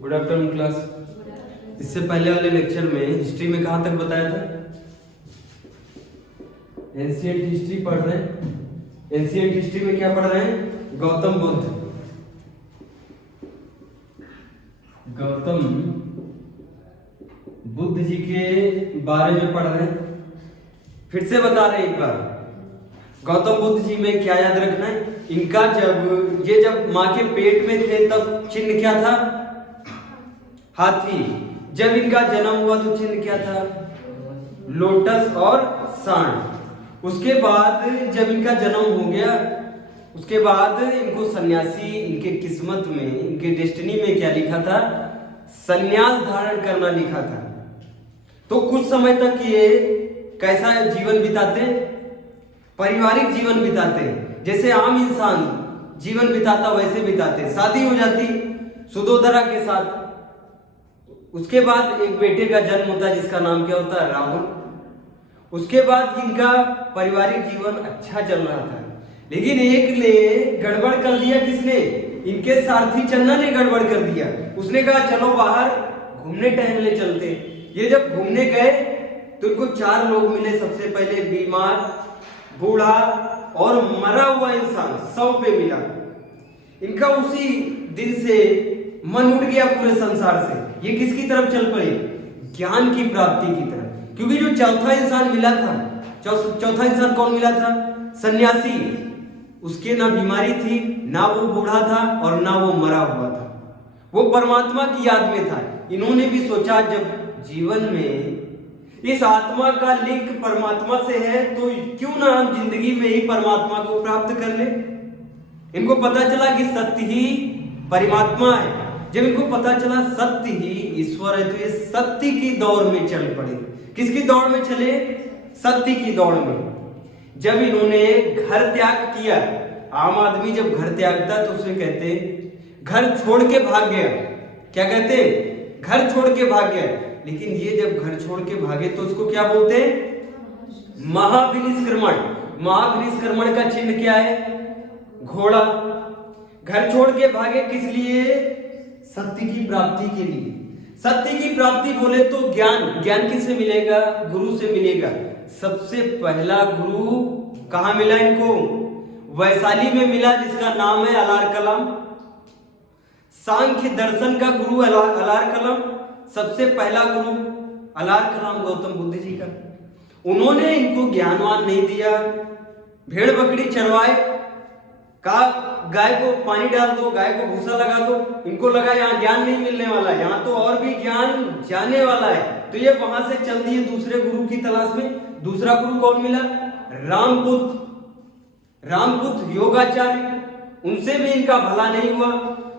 Good afternoon class. इससे पहले वाले लेक्चर में हिस्ट्री में कहाँ तक बताया था? एंशिएंट हिस्ट्री पढ़ रहे हैं। एंशिएंट हिस्ट्री में क्या पढ़ रहे हैं? गौतम बुद्ध जी के बारे में पढ़ रहे हैं। फिर से बता रहे हैं एक बार, गौतम बुद्ध जी में क्या याद रखना है? इनका जब माँ के पेट में थे तब चिन्ह क्या था? हाथी। जब इनका जन्म हुआ तो चिन्ह क्या था? लोटस और सांड। उसके बाद जब इनका जन्म हो गया उसके बाद इनको सन्यासी, इनके किस्मत में, इनके डेस्टिनी में क्या लिखा था? सन्यास धारण करना लिखा था। तो कुछ समय तक ये कैसा जीवन बिताते? पारिवारिक जीवन बिताते, जैसे आम इंसान जीवन बिताता वैसे बिताते। शादी हो जाती सुदोधरा के साथ। उसके बाद एक बेटे का जन्म होता है जिसका नाम क्या होता है? राहुल। उसके बाद इनका पारिवारिक जीवन अच्छा चल रहा था, लेकिन एक ने गड़बड़ कर दिया। किसने? इनके सारथी चन्ना ने गड़बड़ कर दिया। उसने कहा चलो बाहर घूमने टहलने चलते। ये जब घूमने गए तो उनको 4 लोग मिले। सबसे पहले बीमार, बूढ़ा और मरा हुआ इंसान, शव पे मिला। इनका उसी दिन से मन उठ गया पूरे संसार से। ये किसकी तरफ चल पड़े? ज्ञान की प्राप्ति की तरफ। क्योंकि जो चौथा इंसान मिला था, चौथा इंसान कौन मिला था? सन्यासी। उसके ना बीमारी थी, ना वो बूढ़ा था और ना वो मरा हुआ था। वो परमात्मा की याद में था। इन्होंने भी सोचा जब जीवन में इस आत्मा का लिंक परमात्मा से है तो क्यों ना हम जिंदगी में ही परमात्मा को प्राप्त कर ले। इनको पता चला कि सत्य ही परमात्मा है। जब इनको पता चला सत्य ही ईश्वर है तो ये सत्य की दौड़ में चल पड़े। किसकी दौड़ में चले? सत्य की दौड़ में। जब इन्होंने घर त्याग किया, आम आदमी जब घर त्यागता तो उसे कहते घर छोड़ के भाग गया। क्या कहते? घर छोड़ के भाग गया। लेकिन ये जब घर छोड़ के भागे तो उसको क्या बोलते? महाविनिष्क्रमण। महाविनिष्क्रमण का चिन्ह क्या है? घोड़ा। घर छोड़ के भागे किस लिए? सत्य की प्राप्ति के लिए। सत्य की प्राप्ति बोले तो ज्ञान। ज्ञान किससे मिलेगा? गुरु से मिलेगा। सबसे पहला गुरु कहां मिला इनको? वैशाली में मिला, जिसका नाम है अलार कलाम। सांख्य दर्शन का गुरु अलार कलाम। सबसे पहला गुरु अलार कलाम गौतम बुद्ध जी का। उन्होंने इनको ज्ञानवान नहीं दिया। भेड़ बकरी चरवाए, कहा गाय को पानी डाल दो, गाय को भूसा लगा दो। इनको लगा यहाँ ज्ञान नहीं मिलने वाला, यहाँ तो और भी ज्ञान जाने वाला है। तो ये वहां से चल दिए दूसरे गुरु की तलाश में। दूसरा गुरु कौन मिला? रामपुत्र योगाचार्य। उनसे भी इनका भला नहीं हुआ।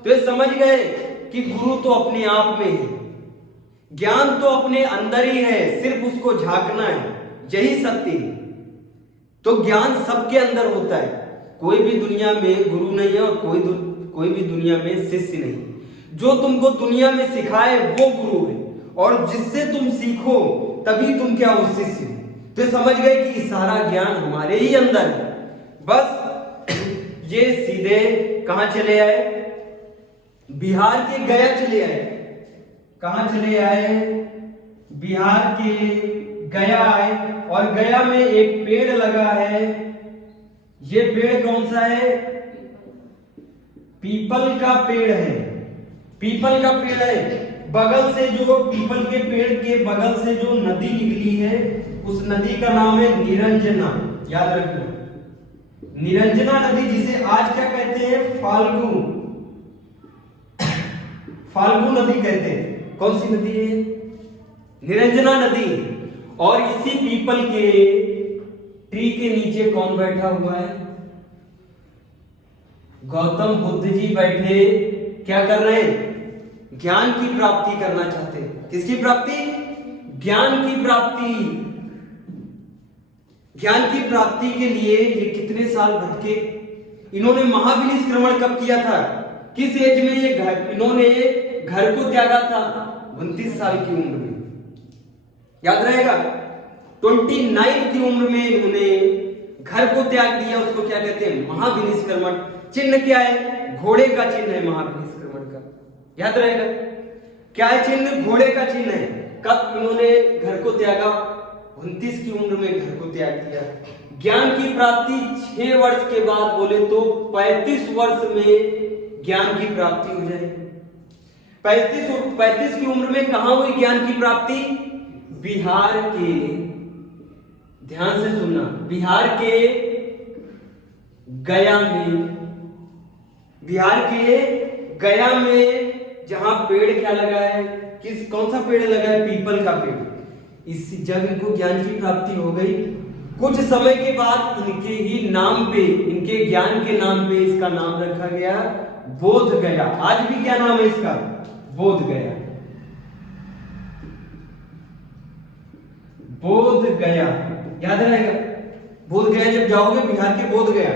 तो ये समझ गए कि गुरु तो अपने आप में है, ज्ञान तो अपने अंदर ही है, सिर्फ उसको झांकना है। यही सत्य है। तो ज्ञान सबके अंदर होता है। कोई भी दुनिया में गुरु नहीं है और कोई भी दुनिया में शिष्य नहीं। जो तुमको दुनिया में सिखाए वो गुरु है, और जिससे तुम सीखो तभी तुम क्या हो? शिष्य। तो समझ गए कि सारा ज्ञान हमारे ही अंदर है। बस ये सीधे कहां चले आए? बिहार के गया चले आए। कहां चले आए? बिहार के गया आए। और गया में एक पेड़ लगा है। ये पेड़ कौन सा है? पीपल का पेड़ है। पीपल का पेड़ है। बगल से जो पीपल के पेड़ के बगल से जो नदी निकली है उस नदी का नाम है निरंजना। याद रखना, निरंजना नदी, जिसे आज क्या कहते हैं? फाल्गु नदी कहते हैं। कौन सी नदी है? निरंजना नदी। और इसी पीपल के ट्री के नीचे कौन बैठा हुआ है? गौतम बुद्ध जी बैठे। क्या कर रहे हैं? ज्ञान की प्राप्ति करना चाहते हैं। किसकी प्राप्ति? ज्ञान की प्राप्ति। ज्ञान की प्राप्ति के लिए ये कितने साल भटके। इन्होंने महाविनिष्क्रमण कब किया था? किस एज में इन्होंने घर को त्यागा था? 29 साल की उम्र में। याद रहेगा, 29 की उम्र में इन्होंने घर को त्याग दिया। उसको क्या कहते हैं? महाविनिष्क्रमण। चिन्ह क्या है? घोड़े का चिन्ह है महाविनिष्क्रमण का। याद रहेगा। क्या है चिन्ह? घोड़े का चिन्ह है। कब इन्होंने घर को त्यागा? 29 की उम्र में घर को त्याग दिया। ज्ञान की प्राप्ति 6 वर्ष के बाद, बोले तो 35 वर्ष में ज्ञान की प्राप्ति हो जाएगी। 35 की उम्र में कहां हुई ज्ञान की प्राप्ति? बिहार के, ध्यान से सुनना, बिहार के गया में, बिहार के गया में जहां पेड़ क्या लगा है, कौन सा पेड़ लगा है? पीपल का पेड़। जब इनको ज्ञान की प्राप्ति हो गई, कुछ समय के बाद इनके ही नाम पे, इनके ज्ञान के नाम पे इसका नाम रखा गया बोध गया। आज भी क्या नाम है इसका? बोध गया। बोध गया याद रहेगा। बोध गया जब जाओगे बिहार के बोध गया,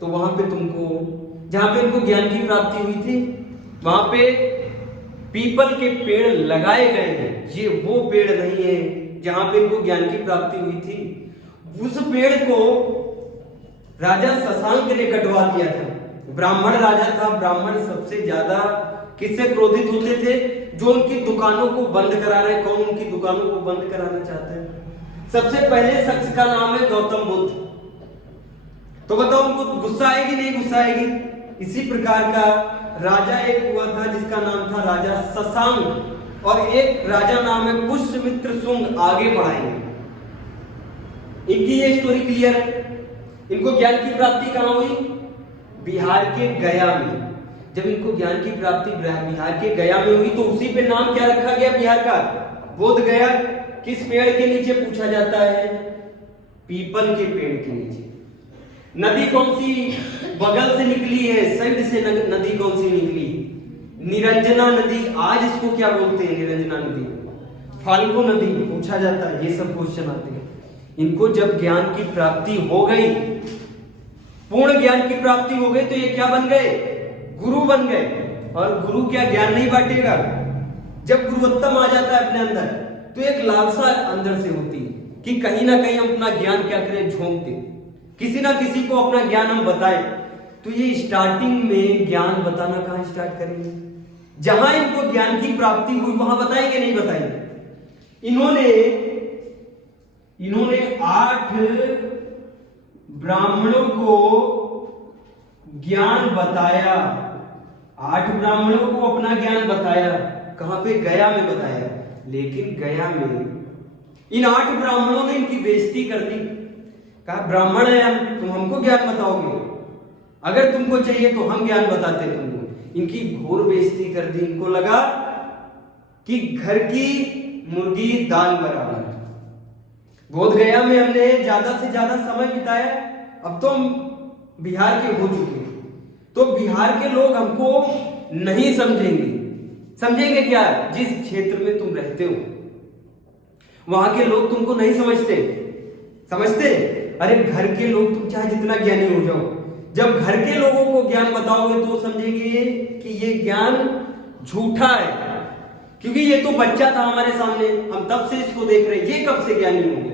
तो वहां पे तुमको, जहां पे इनको ज्ञान की प्राप्ति हुई थी, वहां पे पीपल के पेड़ लगाए गए हैं। ये वो पेड़ नहीं है जहां पे इनको ज्ञान की प्राप्ति हुई थी। उस पेड़ को राजा शशांक ने कटवा दिया था। ब्राह्मण राजा था। ब्राह्मण सबसे ज्यादा किससे क्रोधित होते थे? जो उनकी दुकानों को बंद करा रहे। कौन उनकी दुकानों को बंद कराना चाहता है? सबसे पहले शख्स का नाम है गौतम बुद्ध। तो बताओ उनको गुस्सा आएगी नहीं गुस्सा आएगी? इसी प्रकार का राजा एक हुआ था जिसका नाम था राजा शशांक, और एक राजा नाम है पुष्यमित्र शुंग। आगे बढ़ाएंगे, इनकी ये स्टोरी क्लियर है। इनको ज्ञान की प्राप्ति कहां हुई? बिहार के गया में। जब इनको ज्ञान की प्राप्ति बिहार के गया में हुई, तो उसी पे नाम क्या रखा गया बिहार का? बोध गया। किस पेड़ के नीचे पूछा जाता है? पीपल के पेड़ के नीचे। नदी कौन सी बगल से निकली है? साइड से नदी कौन सी निकली? निरंजना नदी। आज इसको क्या बोलते हैं? निरंजना नदी, फाल्गु नदी। पूछा जाता है, ये सब क्वेश्चन आते हैं। इनको जब ज्ञान की प्राप्ति हो गई, पूर्ण ज्ञान की प्राप्ति हो गई, तो ये क्या बन गए? गुरु बन गए। और गुरु क्या ज्ञान नहीं बांटेगा? जब गुरुत्तम आ जाता है अपने अंदर, तो एक लालसा अंदर से होती है कि कहीं ना कहीं हम अपना ज्ञान क्या करें? झोंक दें, किसी ना किसी को अपना ज्ञान हम बताएं। तो ये स्टार्टिंग में ज्ञान बताना कहां स्टार्ट करेंगे? जहां इनको ज्ञान की प्राप्ति हुई वहां बताएंगे नहीं बताएंगे? इन्होंने 8 ब्राह्मणों को ज्ञान बताया। 8 ब्राह्मणों को अपना ज्ञान बताया। कहां पे? गया में बताया। लेकिन गया में इन 8 ब्राह्मणों ने इनकी बेइज्जती कर दी। कहा ब्राह्मण है हम, तुम हमको ज्ञान बताओगे? अगर तुमको चाहिए तो हम ज्ञान बताते तुमको। इनकी घोर बेइज्जती कर दी। इनको लगा कि घर की मुर्गी दाल बराबर। बोध गया में हमने ज्यादा से ज्यादा समय बिताया। अब तो हम बिहार के हो चुके हैं, तो बिहार के लोग हमको नहीं समझेंगे। समझेंगे क्या? जिस क्षेत्र में तुम रहते हो वहां के लोग तुमको नहीं समझते। समझते? अरे घर के लोग, तुम चाहे जितना ज्ञानी हो जाओ, जब घर के लोगों को ज्ञान बताओगे तो समझेंगे कि ये ज्ञान झूठा है, क्योंकि ये तो बच्चा था हमारे सामने, हम तब से इसको देख रहे हैं, ये कब से ज्ञानी हो गए।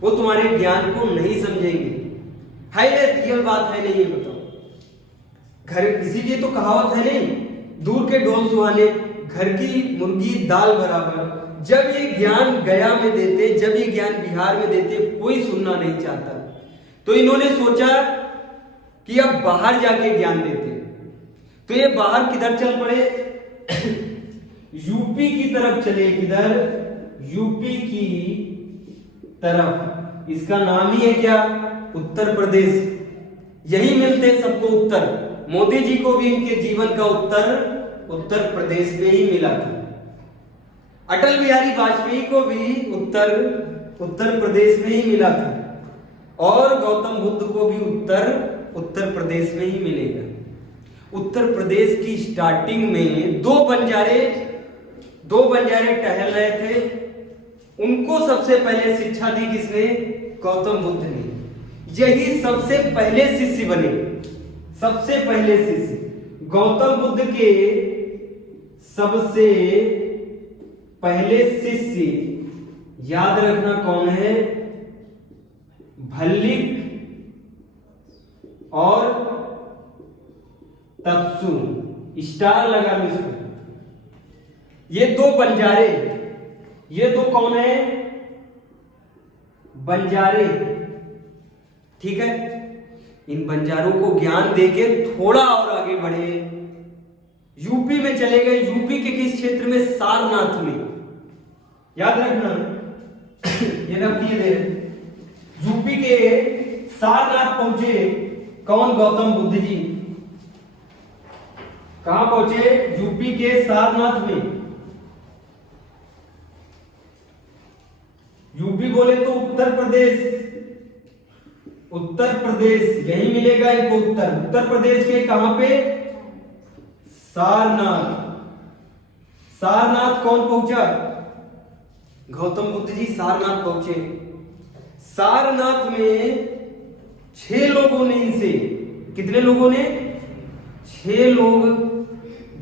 वो तुम्हारे ज्ञान को नहीं समझेंगे। है ये रियल बात है नहीं? ये बताओ। घर, इसीलिए तो कहावत है नहीं, दूर के ढोल सुहाने, घर की मुर्गी दाल बराबर। जब ये ज्ञान गया में देते, जब ये ज्ञान बिहार में देते, कोई सुनना नहीं चाहता। तो इन्होंने सोचा कि अब बाहर जाके ज्ञान देते। तो ये बाहर किधर चल पड़े? यूपी की तरफ चले। किधर? यूपी की तरफ। इसका नाम ही है क्या? उत्तर प्रदेश। यही मिलते सबको उत्तर। मोदी जी को भी इनके जीवन का उत्तर प्रदेश में ही मिला था। अटल बिहारी वाजपेयी को भी उत्तर प्रदेश में ही मिला था। और गौतम बुद्ध को भी उत्तर प्रदेश में ही मिलेगा। उत्तर प्रदेश की स्टार्टिंग में दो बंजारे टहल रहे थे। उनको सबसे पहले शिक्षा दी किसने? गौतम बुद्ध ने। यही सबसे पहले शिष्य बने। सबसे पहले शिष्य गौतम बुद्ध के सबसे पहले शिष्य याद रखना कौन है? भल्लिक और तत्सु। स्टार लगा इसको। ये दो बंजारे, ये दो कौन है? बंजारे, ठीक है। इन बंजारों को ज्ञान देके थोड़ा और आगे बढ़े, यूपी में चले गए। यूपी के किस क्षेत्र में? सारनाथ में, याद रखना। ये रख दिए, यूपी के सारनाथ पहुंचे कौन? गौतम बुद्ध जी। कहां पहुंचे? यूपी के सारनाथ में। यूपी बोले तो उत्तर प्रदेश, उत्तर प्रदेश यही मिलेगा इनको उत्तर। उत्तर प्रदेश के कहां पे? सारनाथ। सारनाथ कौन पहुंचा? गौतम बुद्ध जी सारनाथ पहुंचे। सारनाथ में 6 लोगों ने इनसे, कितने लोगों ने? 6 लोग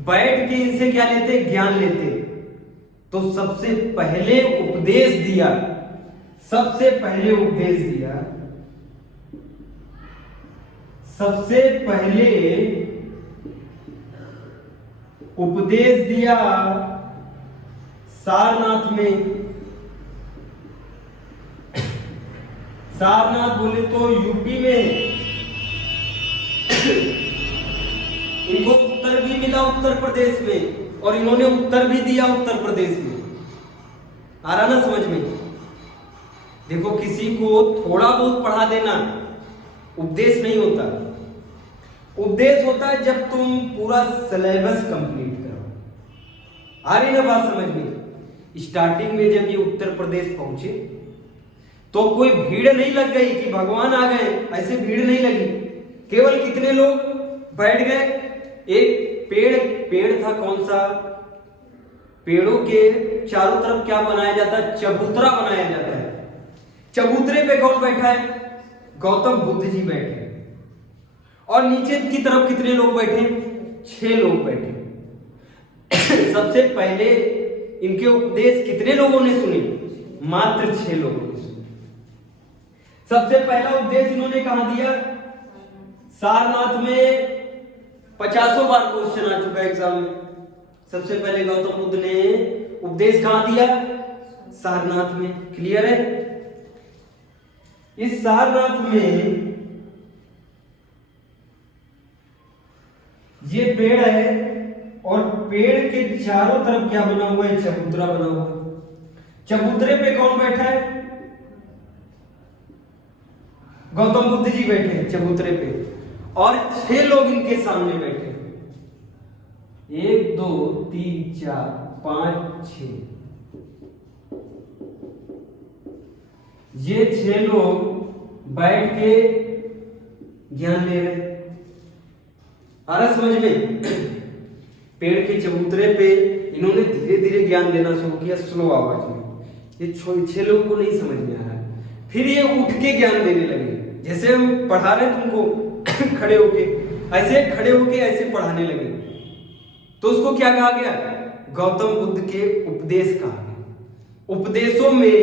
बैठ के इनसे क्या लेते? ज्ञान लेते। तो सबसे पहले उपदेश दिया, सबसे पहले उपदेश दिया, सबसे पहले उपदेश दिया सारनाथ में। सारनाथ बोले तो यूपी में। इनको उत्तर भी मिला उत्तर प्रदेश में, और इन्होंने उत्तर भी दिया उत्तर प्रदेश में। आ रहा ना समझ में? देखो, किसी को थोड़ा बहुत पढ़ा देना उपदेश नहीं होता। उपदेश होता है जब तुम पूरा सिलेबस कंप्लीट करो। आ रही ना बात समझ में? स्टार्टिंग में जब ये उत्तर प्रदेश पहुंचे तो कोई भीड़ नहीं लग गई कि भगवान आ गए, ऐसे भीड़ नहीं लगी। केवल कितने लोग बैठ गए? एक पेड़ था, कौन सा? पेड़ों के चारों तरफ क्या बनाया जाता है? चबूतरा बनाया जाता है। चबूतरे पे कौन बैठा है? गौतम बुद्ध जी बैठे। और नीचे की तरफ कितने लोग बैठे? 6 लोग बैठे। सबसे पहले इनके उपदेश कितने लोगों ने सुने? मात्र 6 लोगों ने सुने। सबसे पहला उपदेश इन्होंने कहां दिया? सारनाथ में 50 बार क्वेश्चन आ चुका है एग्जाम में। सबसे पहले गौतम बुद्ध ने उपदेश कहां दिया? सारनाथ में। क्लियर है? इस सारनाथ में ये पेड़ है, और पेड़ के चारों तरफ क्या बना हुआ है? चबूतरा बना हुआ है। चबूतरे पे कौन बैठा है? गौतम बुद्ध जी बैठे हैं चबूतरे पे, और 6 लोग इनके सामने बैठे। 1 2 3 4 5 6। ये 6 लोग बैठ के ज्ञान ले रहे। आ रहा समझ में? पेड़ के चबूतरे पे इन्होंने धीरे धीरे ज्ञान देना शुरू किया, स्लो आवाज में। ये 6 लोगों को नहीं समझ में आ रहा। फिर ये उठ के ज्ञान देने लगे। जैसे हम पढ़ा रहे तुमको खड़े होके, ऐसे खड़े होके ऐसे पढ़ाने लगे। तो उसको क्या कहा गया? गौतम बुद्ध के उपदेश कहा गया। उपदेशों में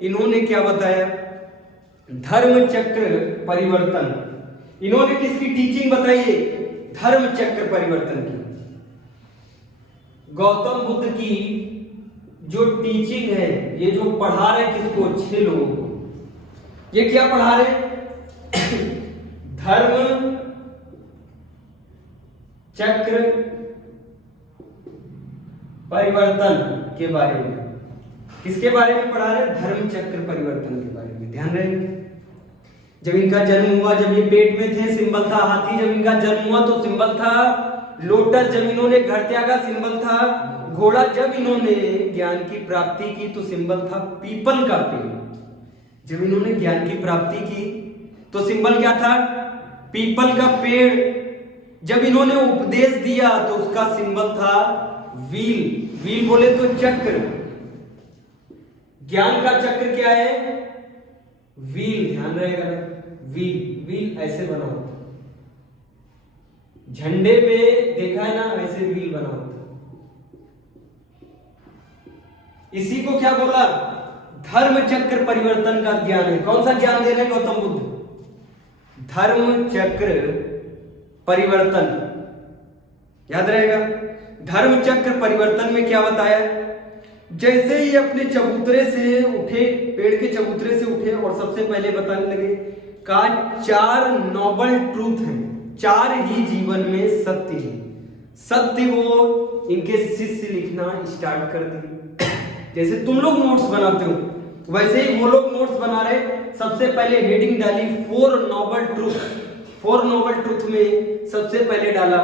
इन्होंने क्या बताया? धर्म चक्र परिवर्तन। इन्होंने किसकी टीचिंग बताई है? धर्म चक्र परिवर्तन की। गौतम बुद्ध की जो टीचिंग है, ये जो पढ़ा रहे किसको? 6 लोगों को। ये क्या पढ़ा रहे? धर्म चक्र परिवर्तन के बारे में। किसके बारे में पढ़ा रहे? धर्म चक्र परिवर्तन के बारे में। ध्यान रहे, जब इनका जन्म हुआ, जब ये पेट में थे, सिंबल था हाथी। जब इनका जन्म हुआ तो सिंबल था लोटस। जब इन्होंने घर त्यागा, सिंबल था घोड़ा। जब इन्होंने ज्ञान की प्राप्ति की तो सिंबल था पीपल का पेड़। जब इन्होंने ज्ञान की प्राप्ति की तो सिंबल क्या था? पीपल का पेड़। जब इन्होंने उपदेश दिया तो उसका सिंबल था व्हील। व्हील बोले तो चक्र। ज्ञान का चक्र क्या है? व्हील। ध्यान रहेगा, व्हील। व्हील ऐसे बना होता, झंडे में देखा है ना, ऐसे व्हील बना होता। इसी को क्या बोला? धर्म चक्र परिवर्तन का ज्ञान है। कौन सा ज्ञान दे रहे हैं गौतम बुद्ध? धर्म चक्र परिवर्तन। याद रहेगा। धर्म चक्र परिवर्तन में क्या बताया, जैसे ही अपने चबूतरे से उठे, पेड़ के चबूतरे से उठे और सबसे पहले बताने लगे का 4 नोबल ट्रूथ हैं, 4 ही जीवन में सत्य है। सत्य वो इनके शिष्य लिखना स्टार्ट कर दिए। जैसे तुम लोग नोट्स बनाते हो वैसे ही वो लोग नोट्स बना रहे। सबसे पहले हेडिंग डाली 4 नोबल ट्रूथ। 4 नोबल ट्रूथ में सबसे पहले डाला,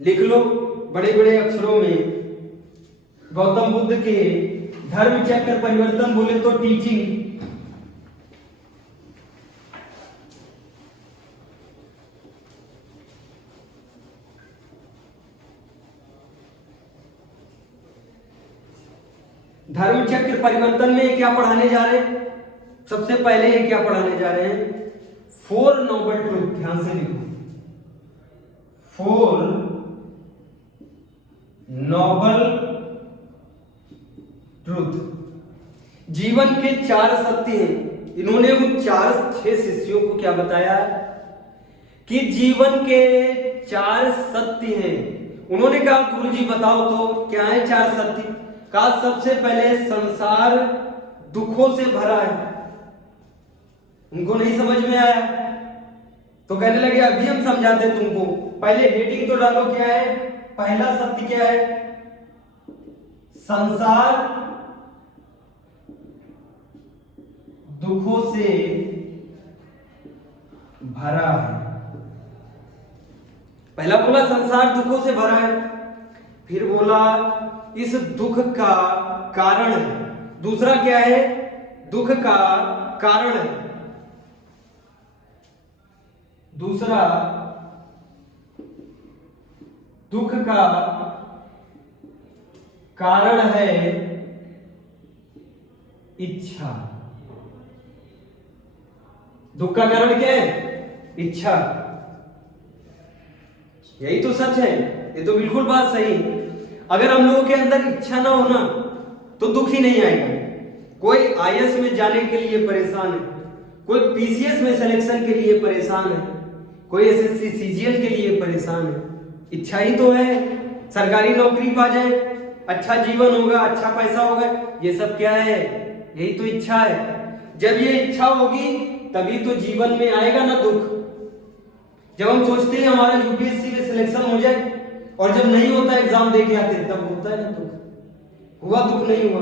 लिख लो बड़े बड़े अक्षरों में, गौतम बुद्ध के धर्म चक्र परिवर्तन बोले तो टीचिंग, धर्म चक्र परिवर्तन में क्या पढ़ाने जा रहे हैं, सबसे पहले ये क्या पढ़ाने जा रहे हैं, 4 नोबल ट्रूथ। ध्यान से लिखो, 4 नोबल ट्रूथ। जीवन के 4 सत्य हैं। इन्होंने उन 4-6 शिष्यों को क्या बताया कि जीवन के 4 सत्य हैं। उन्होंने कहा गुरुजी बताओ तो क्या है 4 सत्य। कहा सबसे पहले संसार दुखों से भरा है। उनको नहीं समझ में आया तो कहने लगे अभी हम समझाते तुमको, पहले हेडिंग तो डालो क्या है। पहला सत्य क्या है, संसार दुखों से भरा है। पहला बोला संसार दुखों से भरा है, फिर बोला इस दुख का कारण है। दूसरा क्या है, दुख का कारण है। दूसरा दुख का कारण है इच्छा। दुख का कारण क्या है, इच्छा। यही तो सच है, ये तो बिल्कुल बात सही। अगर हम लोगों के अंदर इच्छा ना हो ना तो दुख ही नहीं आएगा। कोई आईएएस में जाने के लिए परेशान है, कोई पीसीएस में सिलेक्शन के लिए परेशान है, कोई एसएससी सीजीएल के लिए परेशान है। इच्छा ही तो है, सरकारी नौकरी पा जाए, अच्छा जीवन होगा, अच्छा पैसा होगा, ये सब क्या है, यही तो इच्छा है। जब ये इच्छा होगी तभी तो जीवन में आएगा ना दुख। जब हम सोचते हैं हमारा यूपीएससी में सिलेक्शन हो जाए और जब नहीं होता एग्जाम दे के आते तब होता है ना दुख। हुआ दुख नहीं हुआ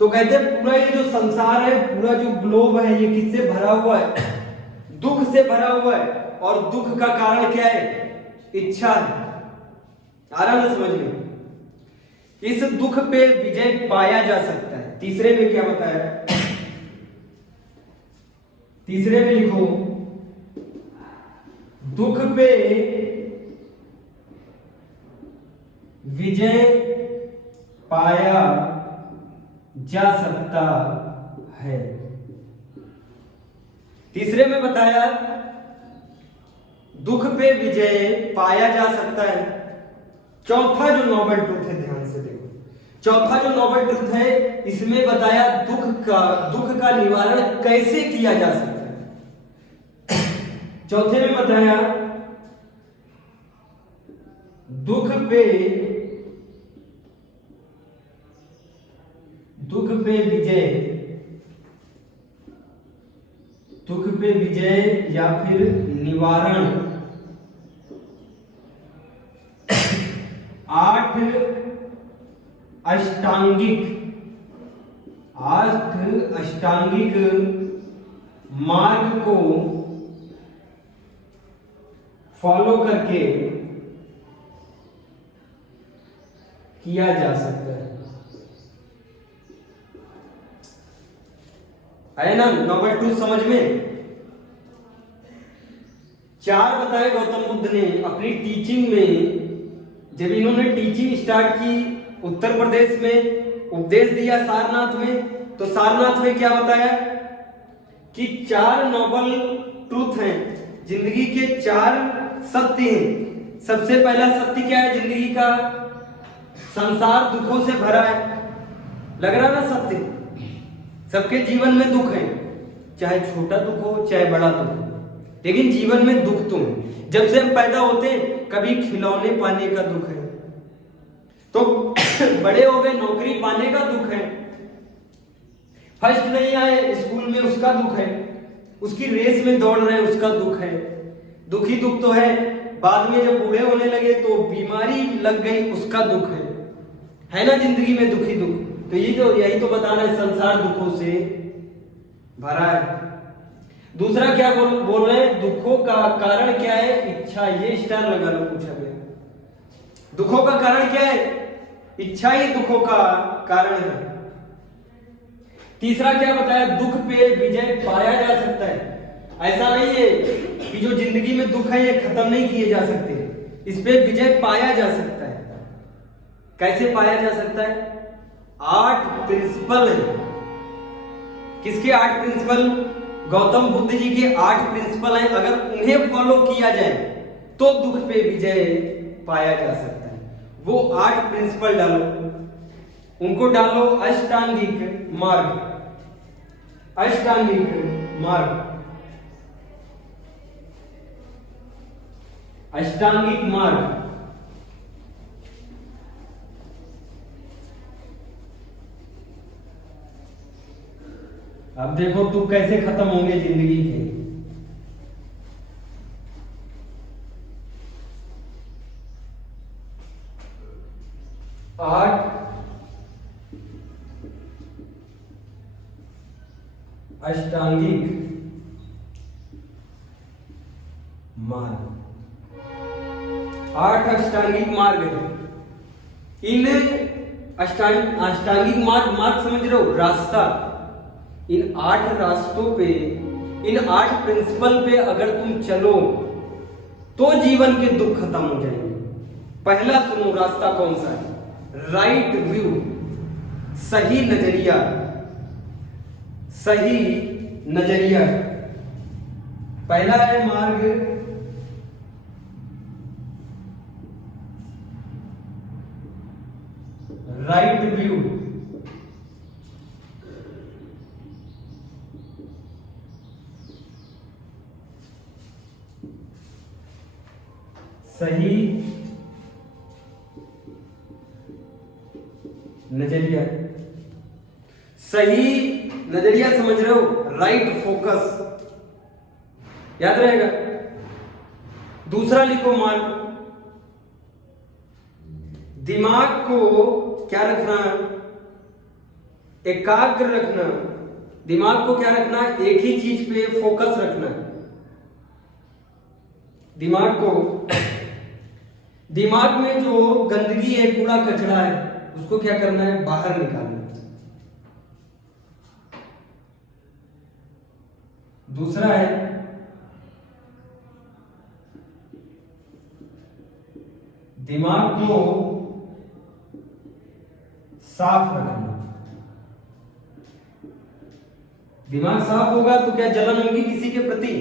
तो कहते पूरा ये जो संसार है, पूरा जो ग्लोब है, ये किससे भरा हुआ है, दुख से भरा हुआ है। और दुख का कारण क्या है, इच्छा है। आ रहा ना समझ में। इस दुख पे विजय पाया जा सकता है। तीसरे में क्या बताया, तीसरे में लिखो दुख पे विजय पाया जा सकता है। तीसरे में बताया दुख पे विजय पाया जा सकता है। चौथा जो नोबल ट्रूथ है, ध्यान से देखो, चौथा जो नोबल ट्रूथ है इसमें बताया दुख का निवारण कैसे किया जा सकता है। चौथे में बताया दुख पे विजय या फिर निवारण 8 अष्टांगिक मार्ग को फॉलो करके किया जा सकता है। है ना नोबल ट्रूथ समझ में। 4 बताए गौतम बुद्ध ने अपनी टीचिंग में। जब इन्होंने टीचिंग स्टार्ट की उत्तर प्रदेश में, उपदेश दिया सारनाथ में, तो सारनाथ में क्या बताया कि 4 नोबल ट्रूथ हैं, जिंदगी के 4 सत्य हैं। सबसे पहला सत्य क्या है जिंदगी का, संसार दुखों से भरा है। लग रहा ना सत्य, सबके जीवन में दुख है, चाहे छोटा दुख हो चाहे बड़ा दुख हो। लेकिन जीवन में दुख तो है। जब से हम पैदा होते हैं कभी खिलौने पाने का दुख है, तो बड़े हो गए नौकरी पाने का दुख है, फर्स्ट नहीं आए स्कूल में उसका दुख है, उसकी रेस में दौड़ रहे हैं उसका दुख है, दुखी दुख तो है। बाद में जब बूढ़े होने लगे तो बीमारी लग गई उसका दुख है ना जिंदगी में दुखी दुख। तो यही तो बताना है, संसार दुखों से भरा है। दूसरा क्या बोल रहे हैं, दुखों का कारण क्या है, इच्छा। ये स्टार लगा लो, पूछा गया दुखों का कारण क्या है, इच्छा ही दुखों का कारण है। तीसरा क्या बताया, दुख पे विजय पाया जा सकता है। ऐसा नहीं है कि जो जिंदगी में दुख है ये खत्म नहीं किए जा सकते, इस पे विजय पाया जा सकता है। कैसे पाया जा सकता है, 8 प्रिंसिपल है। किसके 8 प्रिंसिपल, गौतम बुद्ध जी के 8 प्रिंसिपल हैं। अगर उन्हें फॉलो किया जाए तो दुख पे विजय पाया जा सकता है। वो 8 प्रिंसिपल डालो, उनको डालो अष्टांगिक मार्ग। अष्टांगिक मार्ग, अष्टांगिक मार्ग। अब देखो तू कैसे खत्म होंगे जिंदगी के। 8 अष्टांगिक मार्ग, 8 अष्टांगिक मार्ग है। इन अष्टांगिक मार्ग समझ रहे हो, रास्ता। इन 8 रास्तों पे, इन 8 प्रिंसिपल पे अगर तुम चलो तो जीवन के दुख खत्म हो जाएंगे। पहला सुनो रास्ता कौन सा है, राइट व्यू, सही नजरिया। सही नजरिया पहला है मार्ग, राइट व्यू। सही नजरिया, सही नजरिया समझ रहे हो, राइट फोकस, याद रहेगा। दूसरा लिखो मार्ग, दिमाग को क्या रखना, एकाग्र रखना। दिमाग को क्या रखना, एक ही चीज पे फोकस रखना। दिमाग को, दिमाग में जो गंदगी है, कूड़ा कचरा है, उसको क्या करना है, बाहर निकालना। दूसरा है दिमाग को साफ रखना। दिमाग साफ होगा तो क्या जलन होगी किसी के प्रति,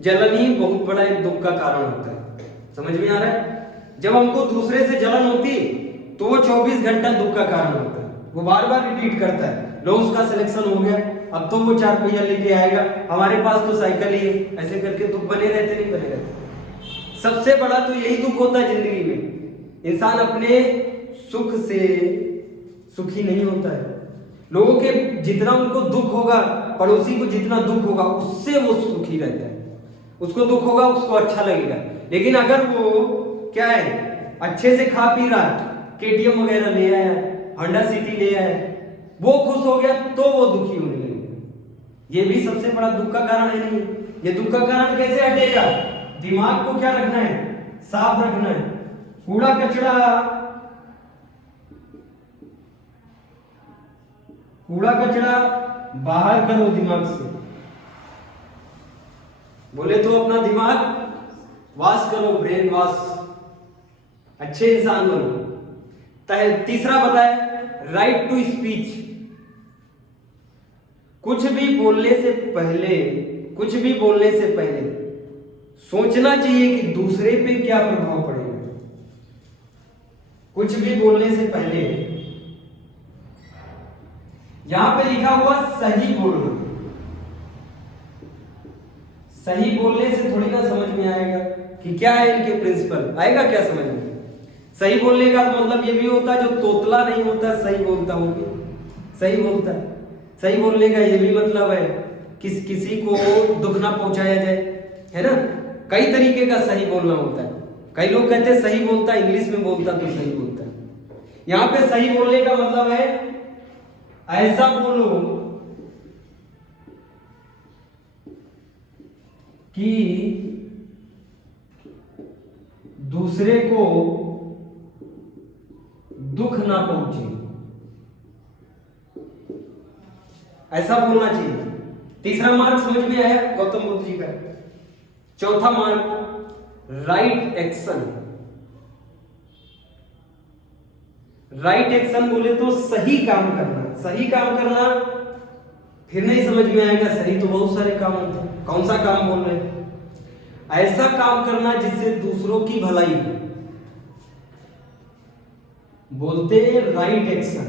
जलन ही बहुत बड़ा एक दुख का कारण होता है। समझ में आ रहा है, जब हमको दूसरे से जलन होती तो वो 24 घंटा दुख का कारण होता है, वो बार बार रिपीट करता है। लो उसका सिलेक्शन हो गया, अब तो वो 4 पहिया लेके आएगा, हमारे पास तो साइकिल ही है, ऐसे करके दुख बने रहते, नहीं बने रहते। सबसे बड़ा तो यही दुख होता है जिंदगी में, इंसान अपने सुख से सुखी नहीं होता है। लोगों के जितना उनको दुख होगा, पड़ोसी को जितना दुख होगा, उससे वो सुखी रहता है। उसको दुख होगा, उसको अच्छा लगेगा। लेकिन अगर वो क्या है, अच्छे से खा पी रहा, केटीएम वगैरह ले आया, होंडा सिटी ले आया, वो खुश हो गया तो वो दुखी होने लगेगा। ये भी सबसे बड़ा दुख का कारण है। नहीं, ये दुख का कारण कैसे हटेगा, दिमाग को क्या रखना है, साफ रखना है। कूड़ा कचरा, कूड़ा कचरा बाहर करो दिमाग से। बोले तो अपना दिमाग वॉश करो, ब्रेन वॉश, अच्छे इंसान बनो। तीसरा बताया राइट टू स्पीच, कुछ भी बोलने से पहले, कुछ भी बोलने से पहले सोचना चाहिए कि दूसरे पे क्या प्रभाव पड़ेगा। कुछ भी बोलने से पहले, यहां पे लिखा हुआ सही बोलना, सही बोलने से थोड़ी ना समझ में आएगा कि क्या है इनके प्रिंसिपल, आएगा क्या समझ में? सही बोलने का तो मतलब ये भी होता है जो तोतला नहीं होता सही बोलता, वो भी सही बोलता है। सही बोलने का ये भी मतलब है किसी को दुख ना पहुंचाया जाए, है ना। कई तरीके का सही बोलना होता है। कई लोग कहते हैं सही बोलता है, इंग्लिश में बोलता तो सही बोलता है। यहां पे सही बोलने का मतलब है ऐसा बोलो कि दूसरे को दुख ना पहुंचे, ऐसा बोलना चाहिए। तीसरा मार्ग समझ में आया गौतम बुद्ध जी का। चौथा मार्ग राइट एक्शन। राइट एक्शन बोले तो सही काम करना। सही काम करना फिर नहीं समझ में आएगा, सही तो बहुत सारे काम होते हैं, कौन सा काम बोल रहे हैं? ऐसा काम करना जिससे दूसरों की भलाई हो, बोलते राइट एक्शन।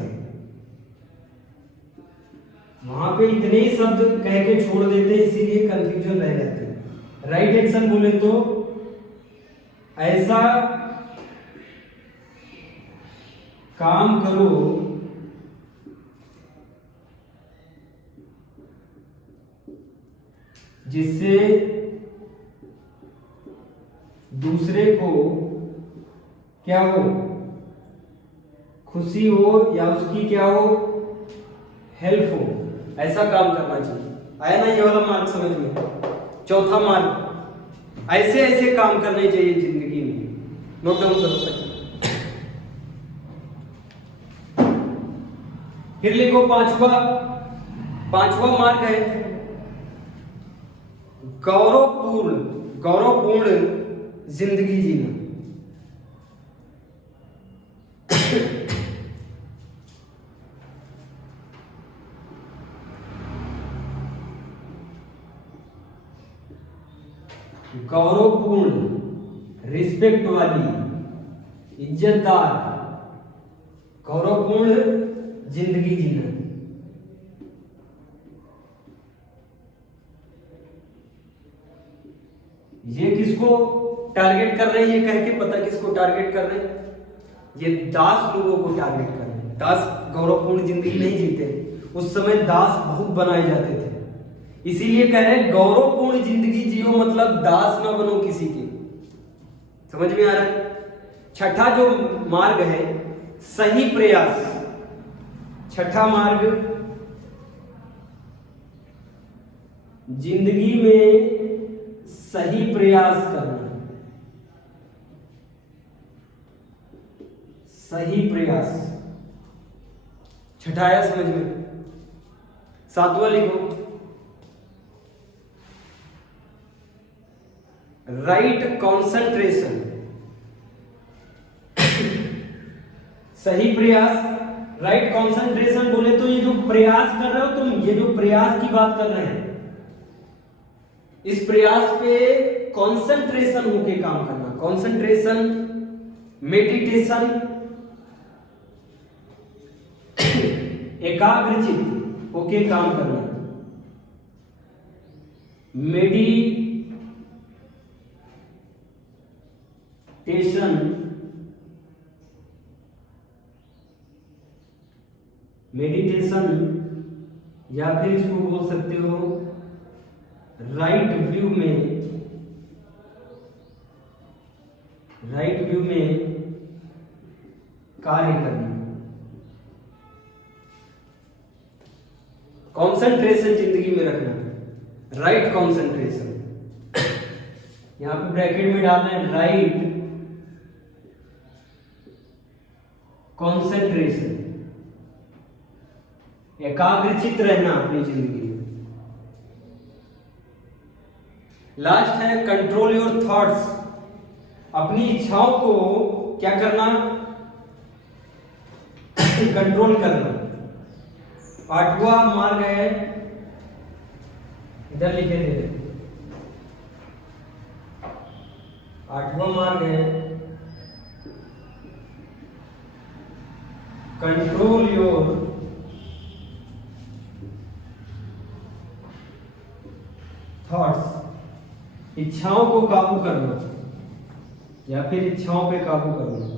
वहां पे इतने ही शब्द कह के छोड़ देते हैं, इसीलिए कंफ्यूजन रह जाते हैं। राइट एक्शन बोले तो ऐसा काम करो जिससे दूसरे को क्या हो, खुशी हो या उसकी क्या हो, हेल्प हो। ऐसा काम करना चाहिए। आया ना ये वाला मार्ग समझ में? चौथा मार्ग ऐसे ऐसे काम करने चाहिए जिंदगी में। नोट डाउन करो सकते। फिर लिखो पांचवा मार्ग है गौरवपूर्ण जिंदगी जीना। गौरवपूर्ण, रिस्पेक्ट वाली, इज्जतदार, गौरवपूर्ण जिंदगी जीना। ये किसको टारगेट कर रहे हैं? ये कह के पता किसको टारगेट कर रहे हैं? ये दास लोगों को टारगेट कर रहे हैं। दास गौरवपूर्ण जिंदगी नहीं जीते, उस समय दास बहुत बनाए जाते थे, इसीलिए कह रहे हैं गौरवपूर्ण जिंदगी जियो, मतलब दास ना बनो किसी के। समझ में आ रहा है? छठा जो मार्ग है सही प्रयास। छठा मार्ग जिंदगी में सही प्रयास करना। सही प्रयास छठा आया समझ में। सातवां लिखो राइट कॉन्सेंट्रेशन। सही प्रयास, राइट कॉन्सेंट्रेशन बोले तो ये जो प्रयास कर रहे हो तुम, ये जो प्रयास की बात कर रहे हैं, इस प्रयास पे कॉन्सेंट्रेशन होके काम करना। कॉन्सेंट्रेशन, मेडिटेशन, एकाग्रचित होके काम करना। मेडिटेशन या फिर इसको बोल सकते हो राइट व्यू में कार्य करना। कंसंट्रेशन जिंदगी में रखना, राइट कंसंट्रेशन। यहां पे ब्रैकेट में डालना है राइट कंसंट्रेशन। एकाग्रचित रहना अपनी जिंदगी में। लास्ट है कंट्रोल योर थॉट्स। अपनी इच्छाओं को क्या करना? कंट्रोल करना। आठवां मार्ग है, इधर लिखे थे, आठवां मार्ग है कंट्रोल योर थॉट्स। इच्छाओं को काबू करना या फिर इच्छाओं पे काबू करना।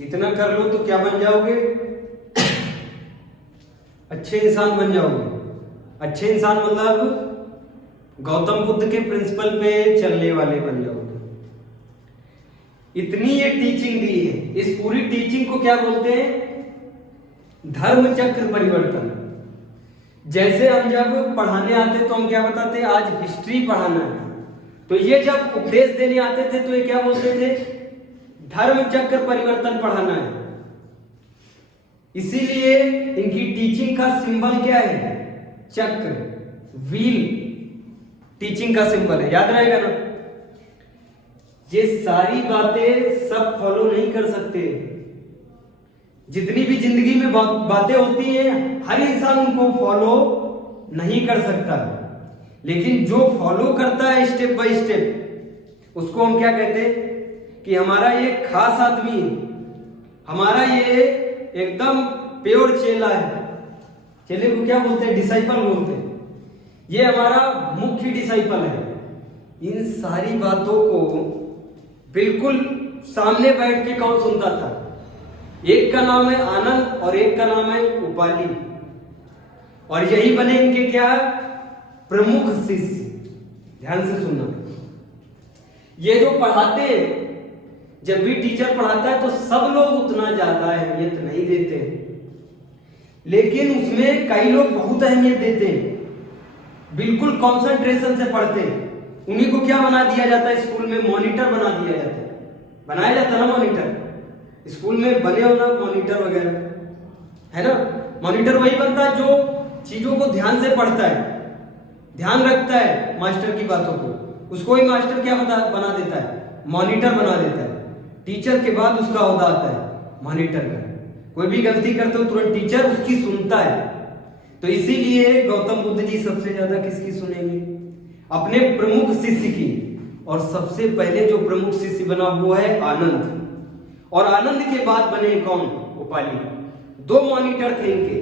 इतना कर लो तो क्या बन जाओगे? अच्छे इंसान बन जाओगे। अच्छे इंसान मतलब गौतम बुद्ध के प्रिंसिपल पे चलने वाले बन जाओगे। इतनी ये टीचिंग दी है। इस पूरी टीचिंग को क्या बोलते हैं? धर्म चक्र परिवर्तन। जैसे हम जब पढ़ाने आते तो हम क्या बताते? आज हिस्ट्री पढ़ाना है, तो ये जब उपदेश देने आते थे तो ये क्या बोलते थे? धर्म चक्र परिवर्तन पढ़ाना है। इसीलिए इनकी टीचिंग का सिंबल क्या है? चक्र, व्हील टीचिंग का सिंबल है। याद रहेगा ना? ये सारी बातें सब फॉलो नहीं कर सकते। जितनी भी जिंदगी में बातें होती हैं, हर इंसान उनको फॉलो नहीं कर सकता, लेकिन जो फॉलो करता है स्टेप बाय स्टेप, उसको हम क्या कहते हैं? कि हमारा ये खास आदमी है, हमारा ये एकदम प्योर चेला है। चेले को क्या बोलते हैं? डिसाइपल बोलते हैं। ये हमारा मुख्य डिसाइपल है। इन सारी बातों को बिल्कुल सामने बैठ के कौन सुनता था? एक का नाम है आनंद और एक का नाम है उपाली, और यही बने इनके क्या? प्रमुख शिष्य। ध्यान से सुनना, ये जो पढ़ाते हैं, जब भी टीचर पढ़ाता है तो सब लोग उतना ज्यादा अहमियत नहीं देते, लेकिन उसमें कई लोग बहुत अहमियत देते हैं, बिल्कुल कंसंट्रेशन से पढ़ते हैं। उन्हीं को क्या बना दिया जाता है? स्कूल में मॉनिटर बना दिया जाता है। बनाया जाता है ना मॉनिटर? स्कूल में बने हो ना मॉनिटर वगैरह, है ना? मॉनिटर वही बनता है जो चीजों को ध्यान से पढ़ता है, ध्यान रखता है मास्टर की बातों को। उसको ही मास्टर क्या बना देता है? मॉनिटर बना देता है। टीचर के बाद उसका ओहदा आता है मॉनिटर का। कोई भी गलती करते हो तुरंत टीचर उसकी सुनता है। तो इसीलिए गौतम बुद्ध जी सबसे ज्यादा किसकी सुनेंगे? अपने प्रमुख शिष्य की। और सबसे पहले जो प्रमुख शिष्य बना हुआ है आनंद, और आनंद के बाद बने कौन? उपाली। दो मॉनिटर थे इनके,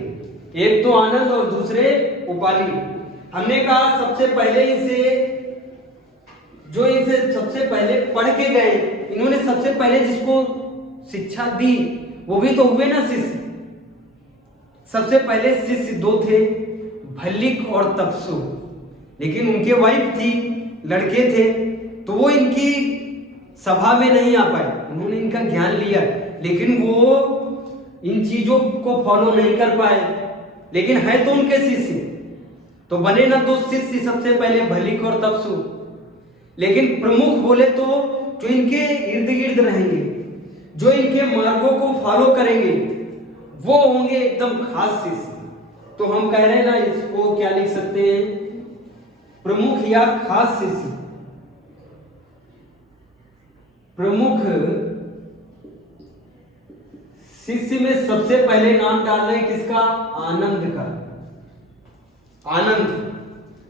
एक तो आनंद और दूसरे उपाली। हमने कहा सबसे पहले इनसे सबसे पहले पढ़ के गए, इन्होंने सबसे पहले जिसको शिक्षा दी वो भी तो हुए ना शिष्य। सबसे पहले शिष्य दो थे, भल्लिक और तपसु, लेकिन उनके वाइफ थी, लड़के थे, तो वो इनकी सभा में नहीं आ पाए। उन्होंने इनका ज्ञान लिया, लेकिन वो इन चीजों को फॉलो नहीं कर पाए, लेकिन है तो उनके शिष्य, तो बने ना दो शिष्य सबसे पहले भल्लिक और तपसु। लेकिन प्रमुख बोले तो जो इनके इर्द गिर्द रहेंगे, जो इनके मार्गों को फॉलो करेंगे, वो होंगे एकदम खास शिष्य। तो हम कह रहे हैं ना, इसको क्या लिख सकते हैं? प्रमुख या खास शिष्य। प्रमुख शिष्य में सबसे पहले नाम डाल रहे हैं किसका? आनंद का। आनंद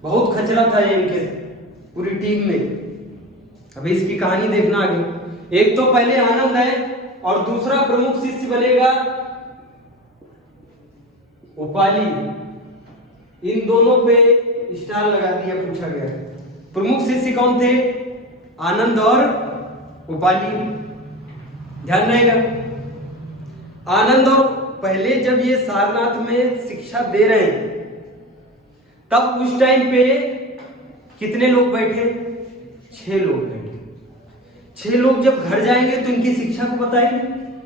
बहुत खचरा था ये इनके पूरी टीम में। अभी इसकी कहानी देखना आगे। एक तो पहले आनंद है और दूसरा प्रमुख शिष्य बनेगा उपाली। इन दोनों पे स्टार लगा दिया, पूछा गया प्रमुख शिष्य कौन थे? आनंद और उपाली। ध्यान रहेगा, आनंद और पहले जब ये सारनाथ में शिक्षा दे रहे हैं, तब उस टाइम पे कितने लोग बैठे? 6 लोग बैठे। 6 लोग जब घर जाएंगे तो इनकी शिक्षा को बताएंगे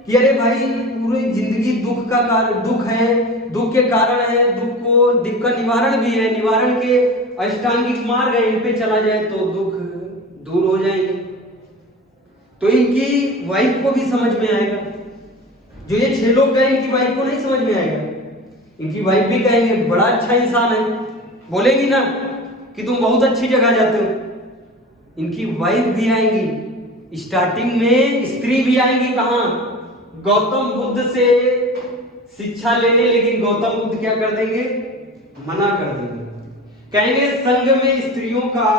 कि अरे भाई पूरी जिंदगी दुख का कारण, दुख है, दुख के कारण है, दुख का निवारण भी है, निवारण के अष्टांगिक मार्ग है, इन पे चला जाए तो दुख दूर हो जाएंगे। तो इनकी वाइफ को भी समझ में आएगा। जो ये 6 लोग गए, इनकी वाइफ को नहीं समझ में आएगा। इनकी वाइफ भी कहेंगे बड़ा अच्छा इंसान है, बोलेगी ना कि तुम बहुत अच्छी जगह जाते हो। इनकी वाइफ भी आएंगी, स्टार्टिंग में स्त्री भी आएंगी। कहां? गौतम बुद्ध से शिक्षा लेने, लेकिन गौतम बुद्ध क्या कर देंगे? मना कर देंगे। कहेंगे संघ में स्त्रियों का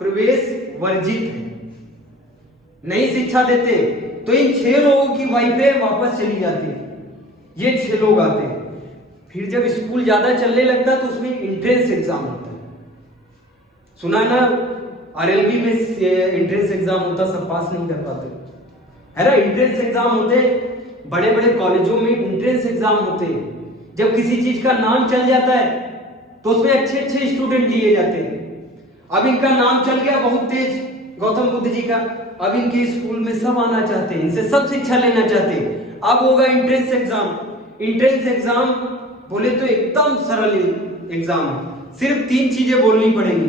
प्रवेश वर्जित है। नहीं शिक्षा देते तो इन 6 लोगों की वाइफें वापस चली जाती। ये 6 लोग आते। फिर जब स्कूल ज्यादा चलने लगता है तो उसमें एंट्रेंस एग्जाम होता है। सुना है ना, आरएलबी में एंट्रेंस एग्जाम होता, सब पास नहीं कर पाते है ना। एंट्रेंस एग्जाम होते, बड़े बड़े कॉलेजों में एंट्रेंस एग्जाम होते। जब किसी चीज का नाम चल जाता है तो उसमें अच्छे अच्छे स्टूडेंट लिए जाते हैं। अब इनका नाम चल गया बहुत तेज, गौतम बुद्ध जी का। अब इनके स्कूल में सब आना चाहते हैं, इनसे सब शिक्षा लेना चाहते हैं। अब होगा एंट्रेंस एग्जाम। एंट्रेंस एग्जाम बोले तो एकदम सरल एग्जाम है, सिर्फ 3 चीजें बोलनी पड़ेंगी।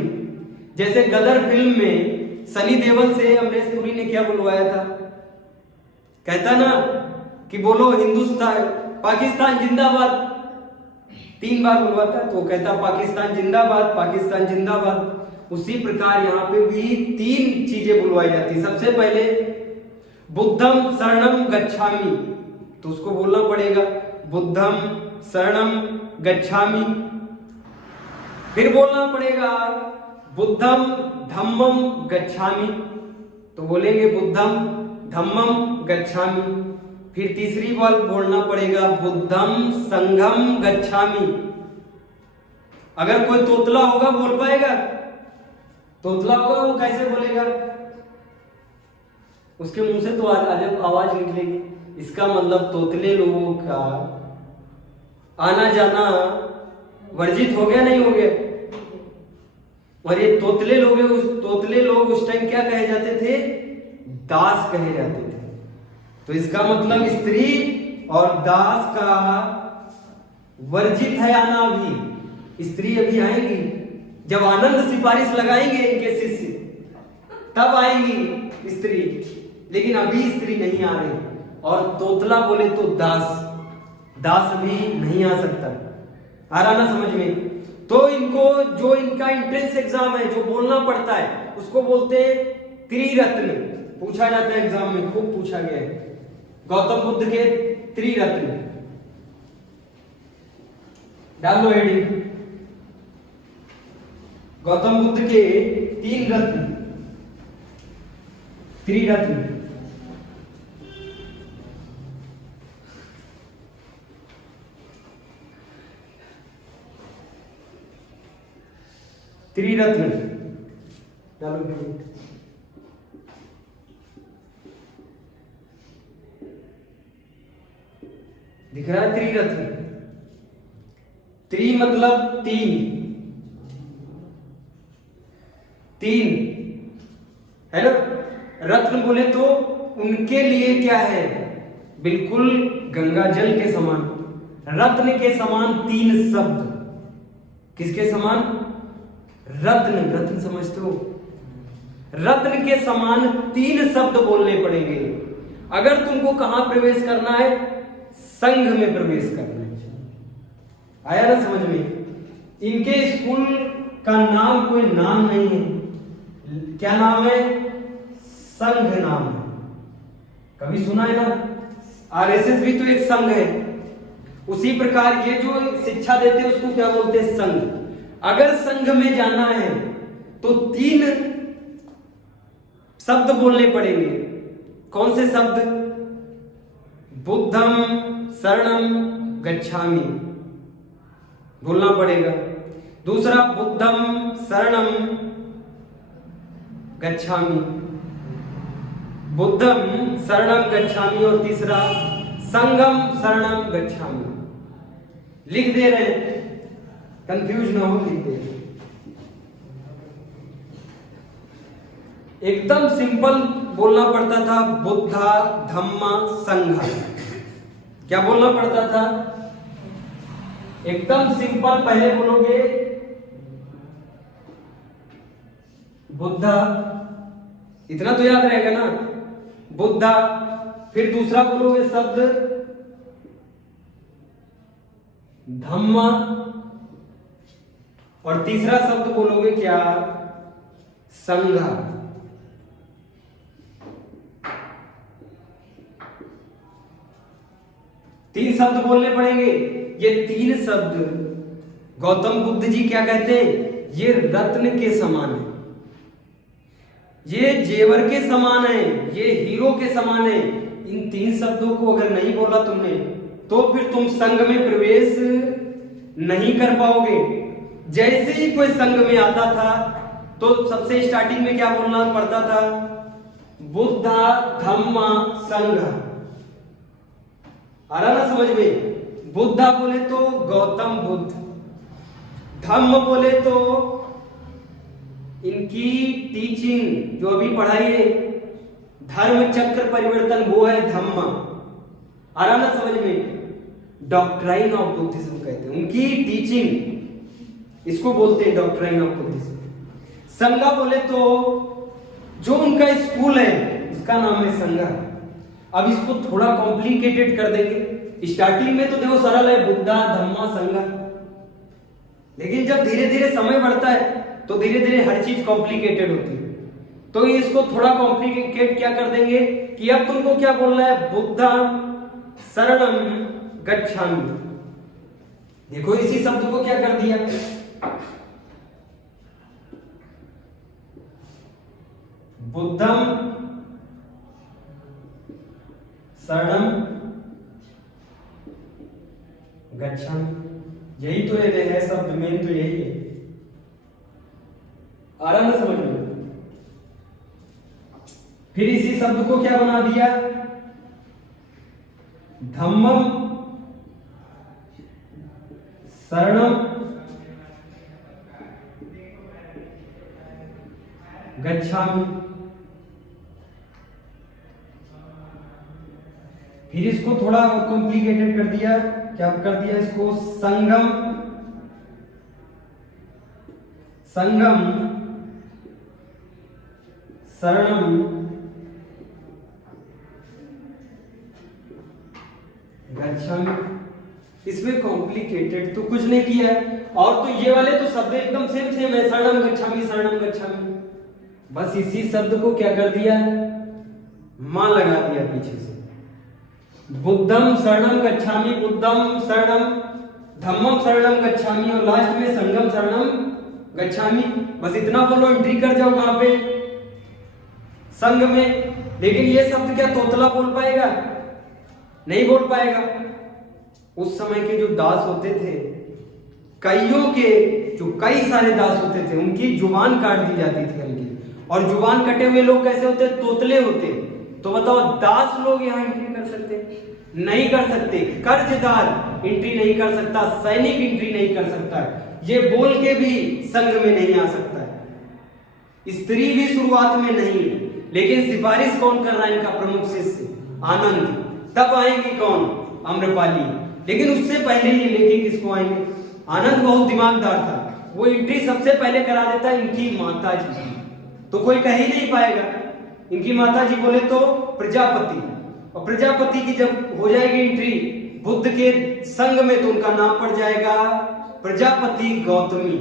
जैसे गदर फिल्म में सनी देओल से अमरीश पुरी ने क्या बुलवाया था, कहता ना कि बोलो हिंदुस्तान पाकिस्तान जिंदाबाद, 3 बार बुलवाता तो कहता पाकिस्तान जिंदाबाद, पाकिस्तान जिंदाबाद। उसी प्रकार यहाँ पे भी 3 चीजें बुलवाई जाती। सबसे पहले बुद्धम शरणम गच्छामि, तो उसको बोलना पड़ेगा बुद्धम शरणम गच्छामि। फिर बोलना पड़ेगा बुद्धम धम्मम गच्छामि, तो बोलेंगे बुद्धम धम्मम गच्छामि। फिर तीसरी बार बोलना पड़ेगा बुद्धम संघम गच्छामि। अगर कोई तोतला होगा बोल पाएगा? तोतला होगा वो कैसे बोलेगा? उसके मुंह से तो आवाज निकलेगी। इसका मतलब तोतले लोगों का आना जाना वर्जित हो गया, नहीं हो गया? और ये तोतले लोग उस टाइम क्या कहे जाते थे? दास कहे जाते थे। तो इसका मतलब स्त्री और दास का वर्जित है आना। अभी स्त्री अभी आएंगी, जब आनंद सिफारिश लगाएंगे इनके शिष्य तब आएंगी स्त्री, लेकिन अभी स्त्री नहीं आ रही। और तोतला बोले तो दास भी नहीं आ सकता। आ रहा ना समझ में? तो इनको जो इनका एंट्रेंस एग्जाम है, जो बोलना पड़ता है, उसको बोलते हैं त्रिरत्न। पूछा जाता है एग्जाम में, खूब पूछा गया है गौतम बुद्ध के त्रिरत्न। डाल लो हेडिंग, गौतम बुद्ध के 3 रत्न, त्रिरत्न। त्रिरत्न डालो हेडिंग। दिख रहा है त्रिरत्न? त्रि मतलब 3 है ना। रत्न बोले तो उनके लिए क्या है? बिल्कुल गंगा जल के समान, रत्न के समान 3 शब्द। किसके समान? रत्न समझते हो? रत्न के समान 3 शब्द बोलने पड़ेंगे। अगर तुमको कहां प्रवेश करना है? संघ में प्रवेश करना है। आया ना समझ में? इनके स्कूल का नाम कोई नाम नहीं है। क्या नाम है? संघ नाम है। कभी सुना है ना? आरएसएस भी तो एक संघ है। उसी प्रकार ये जो शिक्षा देते हैं उसको क्या बोलते हैं? संघ। अगर संघ में जाना है तो 3 शब्द बोलने पड़ेंगे। कौन से शब्द? बुद्धम शरणम गच्छामि बोलना पड़ेगा। दूसरा बुद्धम शरणम गच्छामि, बुद्धम शरणम गच्छामि। और तीसरा संगम शरणम गच्छामि। लिख दे रहे हैं, कंफ्यूज ना हो, लिख दे। एकदम सिंपल बोलना पड़ता था, बुद्धा धम्मा संघा। क्या बोलना पड़ता था? एकदम सिंपल। पहले बोलोगे बुद्धा, इतना तो याद रहेगा ना, बुद्धा। फिर दूसरा बोलोगे शब्द धम्मा, और तीसरा शब्द बोलोगे क्या? संघा। तीन शब्द बोलने पड़ेंगे। ये 3 शब्द गौतम बुद्ध जी क्या कहते हैं? ये रत्न के समान है। ये जेवर के समान है, ये हीरो के समान है। इन 3 शब्दों को अगर नहीं बोला तुमने तो फिर तुम संघ में प्रवेश नहीं कर पाओगे। जैसे ही कोई संघ में आता था तो सबसे स्टार्टिंग में क्या बोलना पड़ता था? बुद्धा धम्मा संघ। आ रहा ना समझ में? बुद्धा बोले तो गौतम बुद्ध, धम्म बोले तो इनकी टीचिंग जो अभी पढ़ाई है, धर्म चक्र परिवर्तन, वो है धम्मा। आ रहा ना समझ में? डॉक्ट्राइन ऑफ बुद्धिज्म कहते हैं, उनकी टीचिंग, इसको बोलते हैं डॉक्ट्राइन ऑफ बुद्धिज्म। संघा बोले तो जो उनका स्कूल है उसका नाम है संघा। अब इसको थोड़ा कॉम्प्लिकेटेड कर देंगे। स्टार्टिंग में तो देखो सरल है, बुद्धा धम्मा संघा, लेकिन जब धीरे धीरे समय बढ़ता है तो धीरे धीरे हर चीज कॉम्प्लिकेटेड होती है। तो इसको थोड़ा कॉम्प्लिकेटेड क्या कर देंगे कि अब तुमको क्या बोलना है? बुद्धा शरणम गच्छामि। देखो इसी शब्द को क्या कर दिया, बुद्धम शरणम गच्छामि। यही तो ये है शब्द, मेन तो यही है। आ रहा ना समझ में? फिर इसी शब्द को क्या बना दिया? धम्मम शरणम गच्छामि। फिर इसको थोड़ा कॉम्प्लिकेटेड कर दिया। क्या कर दिया इसको? संगम संगम शरणम गच्छामि। इसमें कॉम्प्लिकेटेड तो कुछ नहीं किया है, और तो ये वाले तो शब्द एकदम सेम सेम है, शरणम गच्छामि। बस इसी शब्द को क्या कर दिया? मां लगा दिया पीछे से। बुद्धम शरणम गच्छामि, बुद्धम शरणम, धम्मम शरणम गच्छामि, और लास्ट में संगम शरणम गच्छामि। बस इतना बोलो, एंट्री कर जाओ कहां पे? संघ में। लेकिन ये शब्द क्या तोतला बोल पाएगा? नहीं बोल पाएगा। उस समय के जो दास होते थे, कईयों के जो कई सारे दास होते थे, उनकी जुबान काट दी जाती थी उनकी। और जुबान कटे हुए लोग कैसे होते? तोतले होते। तो बताओ, दास लोग यहाँ एंट्री कर सकते? नहीं कर सकते। कर्जदार एंट्री नहीं कर सकता, सैनिक एंट्री नहीं कर सकता, ये बोल के भी संघ में नहीं आ सकता है। स्त्री भी शुरुआत में नहीं। लेकिन सिफारिश कौन कर रहा है? इनका प्रमुख शिष्य आनंद। तब आएंगे कौन? अम्रपाली। लेकिन उससे पहले ये लेके किसको आएंगे? आनंद बहुत दिमागदार था, वो एंट्री सबसे पहले करा देता है इनकी माता जी की। तो कोई कह ही नहीं पाएगा। इनकी माता जी बोले तो प्रजापति, और प्रजापति की जब हो जाएगी एंट्री बुद्ध के संघ में तो उनका नाम पड़ जाएगा प्रजापति गौतमी।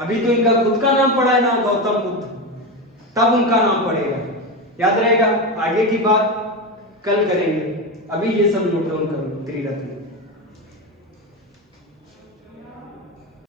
अभी तो इनका खुद का नाम पड़ा है ना, गौतम बुद्ध, तब उनका नाम पड़ेगा। याद रहेगा। आगे की बात कल करेंगे, अभी ये सब नोट डाउन करो त्रिरत्न।